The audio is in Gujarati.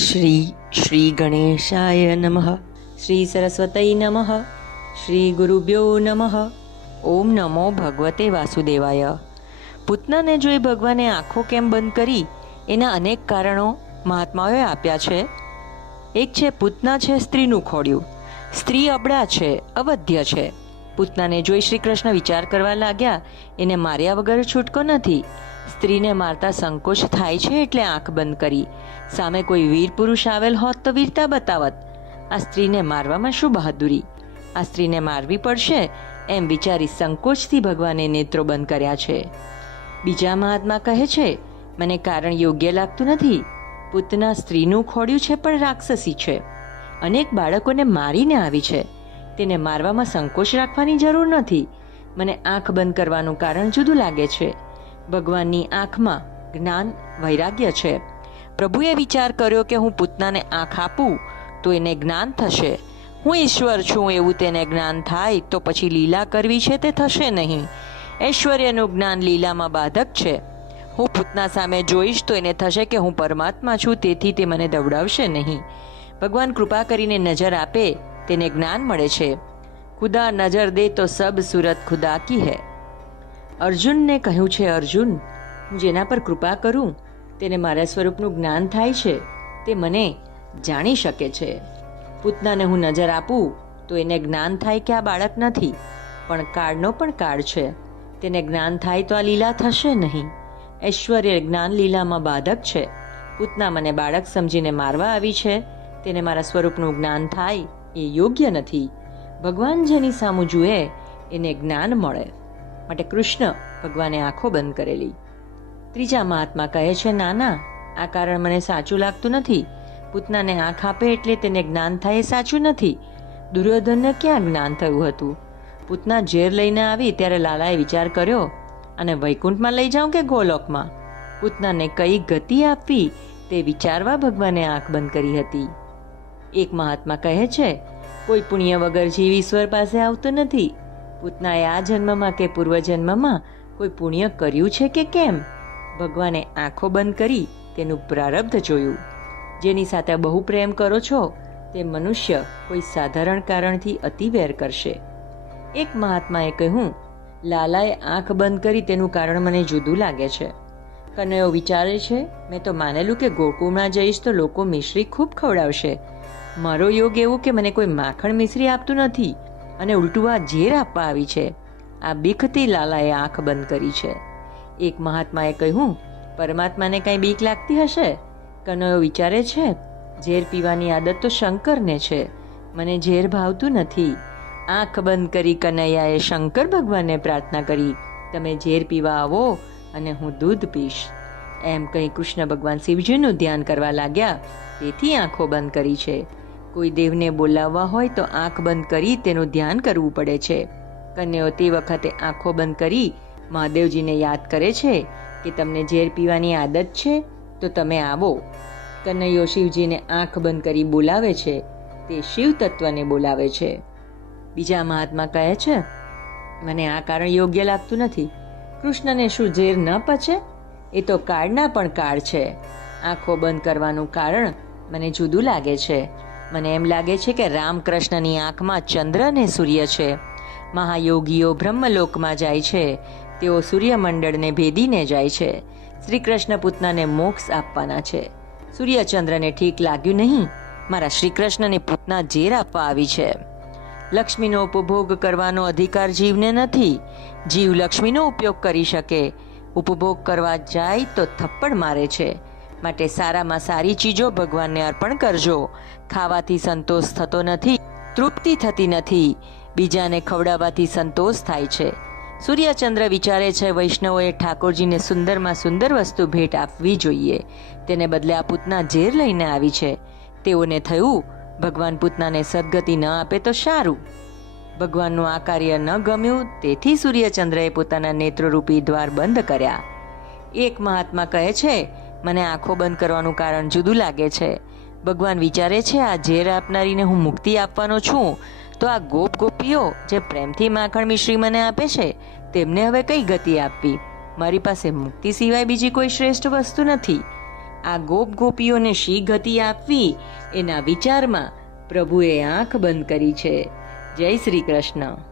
શ્રી શ્રી ગણેશાય નમઃ શ્રી સરસ્વતય નમઃ શ્રી ગુરુભ્યો નમઃ ઓમ નમો ભગવતે વાસુદેવાય પૂતનાને જોઈ ભગવાને આંખો કેમ બંધ કરી એના અનેક કારણો મહાત્માઓએ આપ્યા છે એક છે પૂતના છે સ્ત્રીનું ખોડ્યું સ્ત્રી અબળા છે અવધ્ય છે પૂતનાને જોઈ શ્રી કૃષ્ણ વિચાર કરવા લાગ્યા એને માર્યા વગર છૂટકો નથી સ્ત્રીને મારતા સંકોચ થાય છે એટલે આંખ બંધ કરી. સામે કોઈ વીર પુરુષ આવેલ હોત તો વીરતા બતાવત. આ સ્ત્રીને મારવામાં શું બહાદુરી? આ સ્ત્રીને મારવી પડશે એમ વિચારી સંકોચથી ભગવાને નેત્રો બંધ કર્યા છે. બીજા મહાત્મા કહે છે, મને કારણ યોગ્ય લાગતું નથી. પૂતના સ્ત્રીનું ખોડ્યું છે પણ રાક્ષસી છે. અનેક બાળકોને મારીને આવી છે. તેને મારવામાં સંકોચ રાખવાની જરૂર નથી. મને આંખ બંધ કરવાનું કારણ જુદું લાગે છે. ભગવાનની આંખમાં જ્ઞાન વૈરાગ્ય છે. પ્રભુએ વિચાર કર્યો કે હું પૂતનાને આંખ આપું, તો એને જ્ઞાન થશે. હું ઈશ્વર છું, એવું તેને જ્ઞાન થાય, તો પછી લીલા કરવી છે તે થશે નહીં. ઐશ્વર્યનું જ્ઞાન લીલામાં બાધક છે. હું પૂતના સામે જોઈશ, તો એને થશે કે હું પરમાત્મા છું, તેથી તે મને દવડાવશે નહીં. ભગવાન કૃપા કરીને નજર આપે, તેને જ્ઞાન મળે છે. ખુદા નજર દે તો સબ સુરત ખુદા કી હૈ. અર્જુનને કહ્યું છે, અર્જુન હું જેના પર કૃપા કરું, તેને મારા સ્વરૂપનું જ્ઞાન થાય છે, તે મને જાણી શકે છે. પૂતનાને હું નજર આપું, તો એને જ્ઞાન થાય કે આ બાળક નથી. પણ કાળનો પણ કાળ છે. તેને જ્ઞાન થાય તો આ લીલા થશે નહીં. ઐશ્વર્ય જ્ઞાન લીલામાં બાધક છે. પૂતના મને બાળક સમજીને મારવા આવી છે. તેને મારા સ્વરૂપનું જ્ઞાન થાય એ યોગ્ય નથી. ભગવાન જેની સામું જુએ, એને જ્ઞાન મળે. માટે કૃષ્ણ ભગવાને આંખો બંધ કરેલી. ત્રીજા મહાત્મા કહે છે ના ના આ કારણ મને સાચું લાગતું નથી. પૂતનાને આંખ આપે એટલે તેને જ્ઞાન થાય એ સાચું નથી. દુર્યોધનને ક્યાં જ્ઞાન થયું હતું? પૂતના ઝેર લઈને આવી ત્યારે લાલાએ વિચાર કર્યો, અને વૈકુંઠમાં લઈ જાઉં કે ગોલોકમાં? પૂતનાને કઈ ગતિ આપવી તે વિચારવા ભગવાને આંખ બંધ કરી હતી. એક મહાત્મા કહે છે, કોઈ પુણ્ય વગર જીવ ઈશ્વર પાસે આવતો નથી. પૂતનાએ આ જન્મમાં કે પૂર્વજન્મમાં કોઈ પુણ્ય કર્યું છે કે કેમ? ભગવાને આંખો બંધ કરી તેનું પ્રારબ્ધ જોયું. જેની સાથે બહુ પ્રેમ કરો છો, તે મનુષ્ય કોઈ સાધારણ કારણથી અતિવેર કરશે. એક મહાત્માએ કહ્યું, લાલાએ આંખ બંધ કરી તેનું કારણ મને જુદું લાગે છે. કનૈયો વિચારે છે, મેં તો માનેલું કે ગોકુળમાં જઈશ તો લોકો મિશ્રી ખૂબ ખવડાવશે. મારો યોગ એવો કે મને કોઈ માખણ મિશ્રી આપતું નથી. અને ઉલટું આ ઝેર આપવા આવી છે. આ બીકથી લાલાએ આંખ બંધ કરી છે. એક મહાત્માએ કહ્યું, પરમાત્માને કાંઈ બીક લાગતી હશે? કનૈયો વિચારે છે, ઝેર પીવાની આદત તો શંકરને છે. મને ઝેર ભાવતું નથી. આંખ બંધ કરી કનૈયાએ શંકર ભગવાનને પ્રાર્થના કરી, તમે ઝેર પીવા આવો અને હું દૂધ પીશ. એમ કહી કૃષ્ણ ભગવાન શિવજીનું ધ્યાન કરવા લાગ્યા. તેથી આંખો બંધ કરી છે. કોઈ દેવને બોલાવવા હોય તો આંખ બંધ કરી તેનું ધ્યાન કરવું પડે છે. કન્યાઓ તે વખતે આંખો બંધ કરી મહાદેવજીને યાદ કરે છે કે તમને ઝેર પીવાની આદત છે, તો તમે આવો. કનૈયો શિવજીને આંખ બંધ કરી બોલાવે છે, તે શિવ તત્વને બોલાવે છે. બીજા મહાત્મા કહે છે, મને આ કારણ યોગ્ય લાગતું નથી. કૃષ્ણને શું ઝેર ન પચે? એ તો કાળના પણ કાળ છે. આંખો બંધ કરવાનું કારણ મને જુદું લાગે છે. મને એમ લાગે છે કે રામકૃષ્ણની આંખમાં ચંદ્ર અને સૂર્ય છે. મહાયોગીઓ બ્રહ્મલોકમાં જાય છે. તેઓ સૂર્યમંડળને ભેદીને જાય છે. શ્રી કૃષ્ણ પૂતનાને મોક્ષ આપવાના છે. સૂર્યચંદ્રને ઠીક લાગ્યું નહીં. મારા શ્રી કૃષ્ણને પૂતના ઝેર આપવા આવી છે. લક્ષ્મીનો ઉપભોગ કરવાનો અધિકાર જીવને નથી. જીવ લક્ષ્મીનો ઉપયોગ કરી શકે. ઉપભોગ કરવા જાય તો થપ્પડ મારે છે. માટે સારામાં સારી ચીજો ભગવાનને અર્પણ કરજો. ખાવાથી સંતોષ થતો નથી, તૃપ્તિ થતી નથી. બીજાને ખવડાવવાથી સંતોષ થાય છે. સૂર્યચંદ્ર વિચારે છે, વૈષ્ણવોએ ઠાકોરજીને સુંદરમાં સુંદર વસ્તુ ભેટ આપવી જોઈએ. તેને બદલે આ પૂતના ઝેર લઈને આવી છે. તેઓને થયું, ભગવાન પૂતનાને સદગતિ ન આપે તો સારું. ભગવાનનું આ કાર્ય ન ગમ્યું, તેથી સૂર્યચંદ્રએ પોતાના નેત્રરૂપી દ્વાર બંધ કર્યા. એક મહાત્મા કહે છે મને આંખો બંધ કરવાનું કારણ જુદું લાગે છે. ભગવાન વિચારે છે, આ ઝેર આપનારીને હું મુક્તિ આપવાનો છું. તો આ ગોપ ગોપીઓ જે પ્રેમથી માખણ મિશ્રી મને આપે છે, તેમને હવે કઈ ગતિ આપવી? મારી પાસે મુક્તિ સિવાય બીજી કોઈ શ્રેષ્ઠ વસ્તુ નથી. આ ગોપ ગોપીઓને શી ગતિ આપવી? એના વિચારમાં પ્રભુએ આંખ બંધ કરી છે. જય શ્રી કૃષ્ણ.